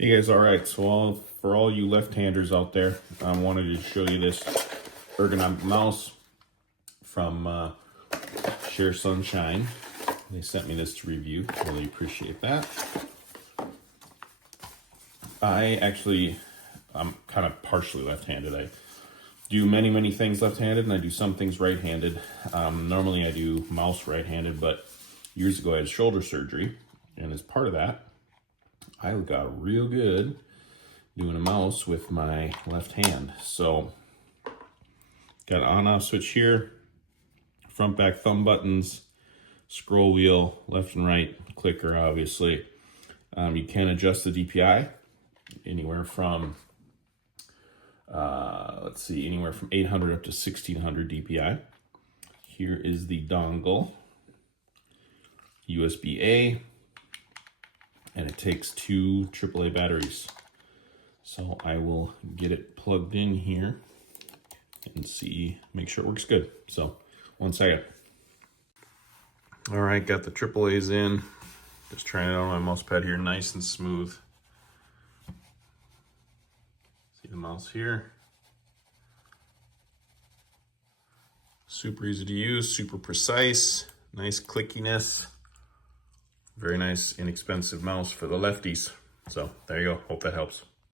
Hey guys, all right, so for all you left-handers out there, I wanted to show you this ergonomic mouse from Share Sunshine. They sent me this to review, really appreciate that. I'm kind of partially left-handed. I do many things left-handed and I do some things right-handed. Normally I do mouse right-handed, but years ago I had shoulder surgery, and as part of that, I got real good doing a mouse with my left hand. So got an on-off switch here, front back thumb buttons, scroll wheel, left and right, clicker obviously. You can adjust the DPI anywhere from, anywhere from 800 up to 1600 DPI. Here is the dongle, USB-A, and it takes two AAA batteries. So I will get it plugged in here and make sure it works good. So 1 second. All right, got the AAAs in. Just trying it on my mouse pad here, nice and smooth. See the mouse here. Super easy to use, super precise, nice clickiness. Very nice, inexpensive mouse for the lefties. So there you go, hope that helps.